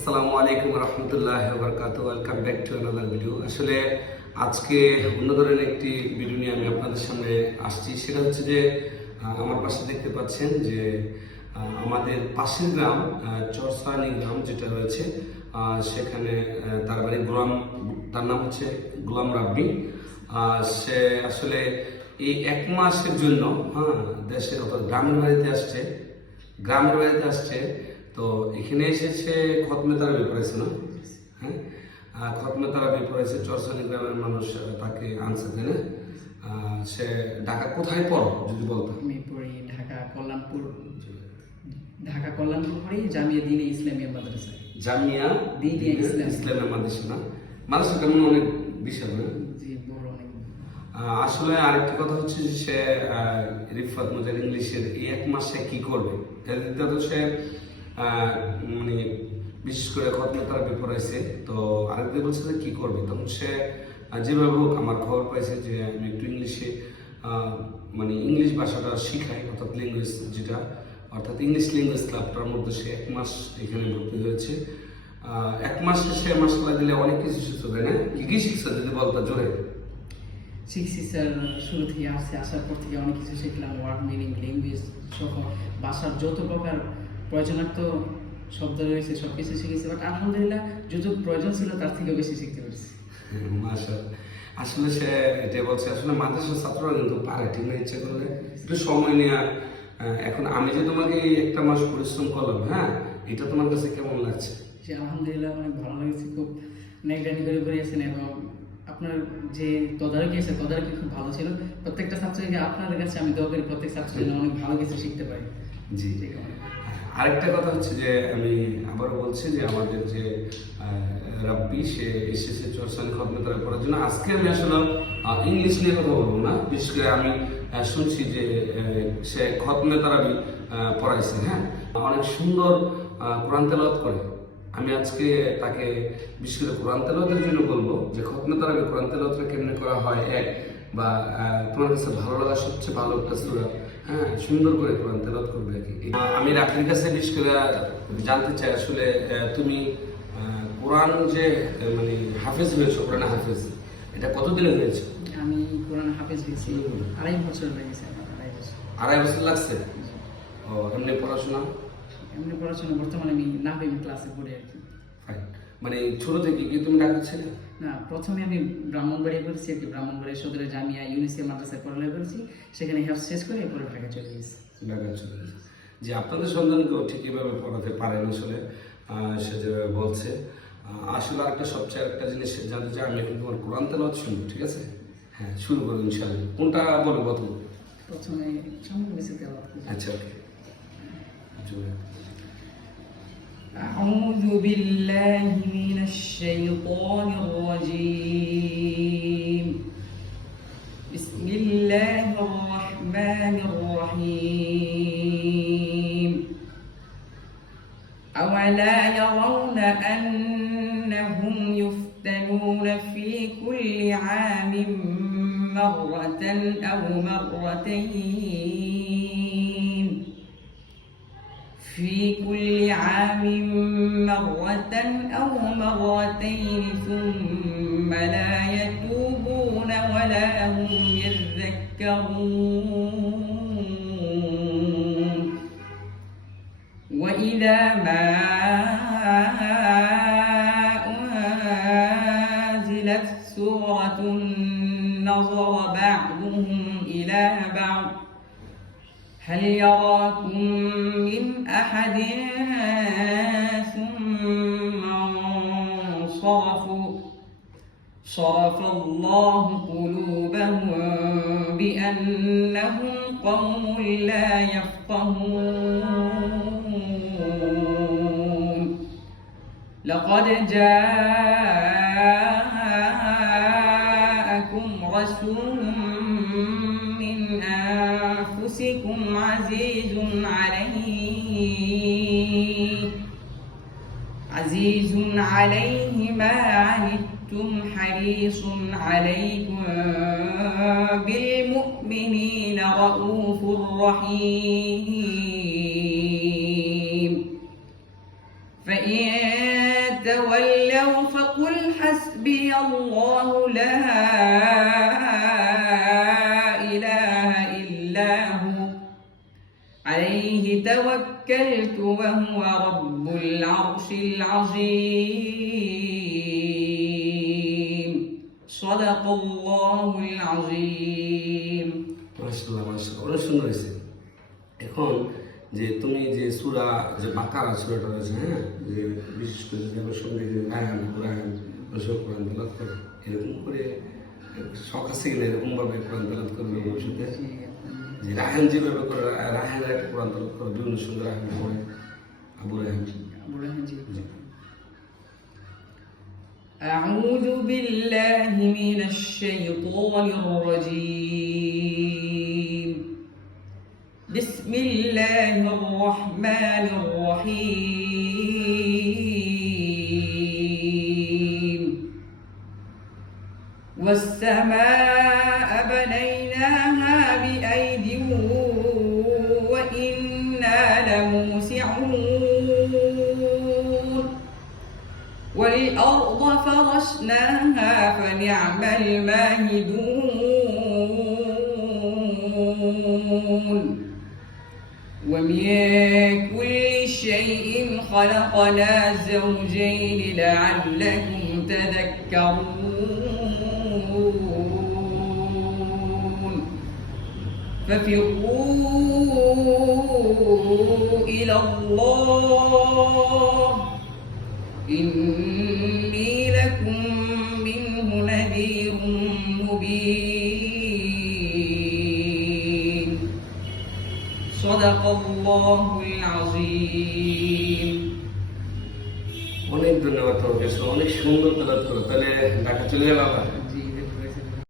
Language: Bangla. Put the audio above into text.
আসসালামু আলাইকুম রহমতুল্লাহ বারকাতুহু। Welcome back to another video. আসলে আজকে অন্য ধরনের একটি ভিডিও নিয়ে আমি আপনাদের সামনে আসছি। সেটা হচ্ছে যে আমার পাশে দেখতে পাচ্ছেন যে আমাদের পাশের গ্রাম চরসানি গ্রাম যেটা রয়েছে, সেখানে তার বাড়ি গোলাম, তার নাম হচ্ছে গোলাম রাব্বি। সে আসলে এই এক মাসের জন্য দেশের অর্থাৎ গ্রামের বাড়িতে আসছে। তো এখানে এসেছে খতমে তারাবি পড়েছে না? হ্যাঁ, খতমে তারাবি পড়েছে। চরসানি গ্রামের মানুষ তাকে আনছে, তাই না? সে ঢাকা কোথায় পড়ো যদি বলতো? আমি পড়ি ঢাকা কল্যাণপুর পড়ি জামিয়া দ্বীনে ইসলামিয়া মাদ্রাসা। জামিয়া দ্বীনে ইসলামিয়া মাদ্রাসা না? মাদ্রাসাটা মনে অনেক বিশাল না? জি, বড় অনেক। আসলে আরেকটি কথা হচ্ছে যে সে রিফাত মুজাহিদ ইংলিশের এই এক মাসে কি করবে, তো সে মানে বিশেষ করে খতমে তারাবি পড়াইছে। তো আরেকদিন বলছে যে কি করবে, তখন সে যেভাবে হোক আমার খবর পাইছে যে আমি একটু ইংলিশে মানে ইংলিশ ভাষাটা শিখাই, অর্থাৎ ল্যাঙ্গুয়েজ যেটা, অর্থাৎ ইংলিশ ল্যাঙ্গুয়েজ ক্লাবটার মধ্যে সে এক মাস এখানে ভর্তি হয়েছে। এক মাসে সে মাসালা দিলে অনেক কিছু শিখছে, তাই না? কি শিখছে যদি বলতো জোরে? শিখছি স্যার, শুরু থেকে আসার পর থেকে অনেক কিছু শিখলাম। ওয়ার্ড মিনিং, ল্যাঙ্গুয়েজ সহ ভাষার যত প্রকার প্রয়োজনার্থ শব্দ রয়েছে সব কিছু শিখেছি। বাট আলহামদুলিল্লাহ যত প্রয়োজন ছিল তার থেকে বেশি শিখতে পেরেছি। মাশাআল্লাহ। আসলে সে এটা বলছে, আসলে মাদ্রাসার ছাত্ররা কিন্তু পারে, ঠিক না? ইচ্ছা করলে একটু সময় নিয়ে। এখন আমি যে তোমাকে এই একটা মাস পরিশ্রম করলাম, এটা তোমার কাছে কেমন লাগছে? যে আলহামদুলিল্লাহ অনেক ভালো লেগেছে, খুব নেগরানি করে করিয়েছেন এবং আপনার যে তদারকি আছে তদারকি খুব ভালো ছিল। প্রত্যেকটা ছাত্রকে আপনাদের কাছে আমি দোয়া করি প্রত্যেক ছাত্র যেন অনেক ভালো কিছু শিখতে পারে। জি। আরেকটা কথা হচ্ছে যে আমি আবারও বলছি যে আমাদের যে রাব্বি সে এসেছে চরসানি খতমে তারাবি পড়ার জন্য। আজকে আমি আসলে ইংলিশ নিয়ে কথা বলবো না, বিশেষ করে আমি শুনছি যে সে খতমে তারাবি পড়াইছে। অনেক সুন্দর কোরআন তেলাওয়াত করে। আমি আজকে তাকে বিশেষ করে কোরআন তেলাওয়াতের জন্য বলবো যে খতমে তারাবি কোরআন তেলাওয়াতটা কেমনে করা হয়, বা তোমার কাছে ভালো লাগা সবচেয়ে ভালো একটা সূরা, সুন্দর করে কোরআন তেলাওয়াত করবে আর কি। আমি রাফির কাছে বিশেষ করে জানতে চাই, আসলে তুমি কোরআন যে মানে হাফেজ হয়েছো, কোরআন হাফেজ, এটা কতদিনে হয়েছে? আমি কোরআন হাফেজ হয়েছি 2.5 বছর লেগেছে। 2.5 বছর লাগছে? ও, এমনি পড়াশোনা বর্তমানে আমি নাবিম ক্লাসে পড়ি আর কি। মানে ছোট থেকে কি তুমি ঢাকা ছিলে? না, প্রথমে আমি ব্রাহ্মণবাড়িয়া করেছি আর কি। ব্রাহ্মণবাড়িয়া সদরে জামিয়া ইউনিসিয়া মাদ্রাসায় পড়ালেখা করেছি, সেখানে হেফজ শেষ করে এরপরে ঢাকা চলে গেছি। যে আপনাদের সন্তানকেও ঠিক এভাবে পড়াতে পারেন আসলে, সে যেভাবে বলছে। আসলে সবচেয়ে একটা জিনিস জানতে চাই, আমি এখন তোমার কোরআন তেলাওয়াত শুনবো, ঠিক আছে? শুরু করো ইনশাআল্লাহ। কোনটা বলবো তুমি? প্রথমে সামনে বেশি তেলাওয়াত করি। আচ্ছা, ওকে। أعوذ بالله من الشيطان الرجيم. بسم الله الرحمن الرحيم. أولا يرون أنهم يفتنون في كل عام مرة أو مرتين ثم لا يتوبون ولا هم يذكرون. وإذا ما أنزلت سورة نظر بعضهم إلى بعض هل يراكم من أحد ثم صرف الله قلوبهم بأنهم قوم لا يفقهون. لقد جاءكم رسول من أنفسكم عزيز عليه ما عنتم حريص عليكم بالمؤمنين رؤوف رحيم. فإن تولوا فقل حسبي الله لا إله إلا هو عليه توكلت وهو رب العرش العظيم صدق الله العظيم মাশাআল্লাহ মাশাআল্লাহ, অনেক সুন্দর হয়েছে। এখন যে তুমি যে সূরা যে বাকারা সূরাটা রয়েছে, হ্যাঁ, যে বিশেষ করে যেমন সঙ্গে যে রায়হান রসুল কোরআন তেলাওয়াত করে, এরকম করে শখ আছে কিনা এরকম ভাবে কোরআন তেলাওয়াত করবে ভবিষ্যতে? যে রায়হান যেভাবে করে, রায়হানের একটা কোরআন তেলাওয়াত করে, বিভিন্ন সুন্দর রায়হান পড়ে, আবু রায়হান। أعوذ بالله من الشيطان الرجيم بسم الله الرحمن الرحيم والسماء بنيناها بأيد وإنا لموسعون والأرض فرشناها فنعم الماهدون ومن كل شيء خلقنا زوجين لعلكم تذكرون ففروا إلى الله إني لكم منه نذير مبين صدق الله العظيم অনেক ধন্যবাদ তোমাকে, অনেক সুন্দর তেলাওয়াত করো। তাহলে ঢাকা চলে গেলাম আমরা।